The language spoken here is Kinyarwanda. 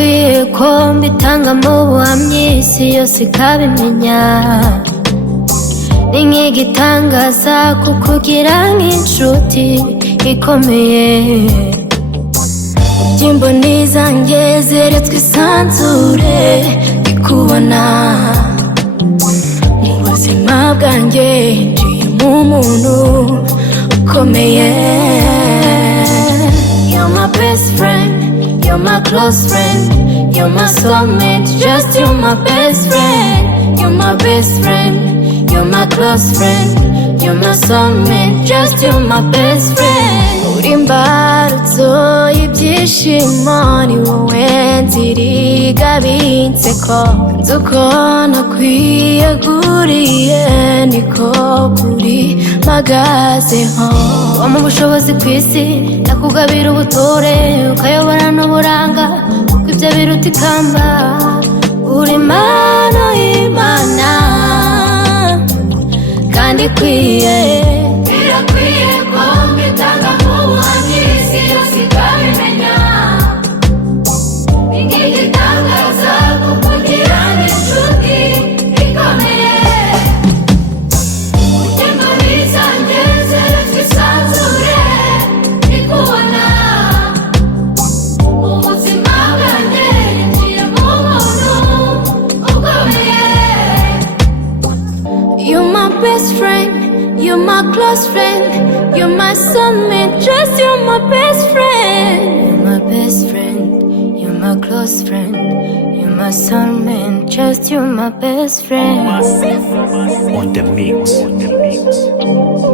birakwiye ko mbitanga mu buhamya isi yose ikabimenya. Ni nk'igitangaza kukugira nk'inshuti ikomeye. Imboni zanjye zeretswe isanzure ndikubona. Mu buzima bwanjye hinjiyemo umuntu ukomeye. You're my best friend, you're my close friend, you're my soulmate, just you're my best friend. You're my best friend, you're my close friend, you're my soulmate, just you're my best friend. Uri imbarutso y'ibyishimo, ni wowe nziriga binseko. Nzi uko nakwiyeguriye niko kuri mpagazeho. Wa mu bushobozi ku isi nakugabira ubutore, ukayobora n'uburanga kuko ibyo biruta ikamba. Uri impano y'Imana kandi ikwiye. Birakwiye ko mbitanga mu buhamya isi yose ikabimenya. Ni nk'igitangaza kukugira nk'inshuti ikomeye. Imboni zanjye zeretswe isanzure ndikubona. Mu buzima bwanjye hinjiyemo umuntu ukomeye. You're my best friend, you're my close friend, you're my soulmate, just you're my best friend. You're my best friend, you're my close friend, you're my soulmate, just you're my best friend. Masifa on the mix.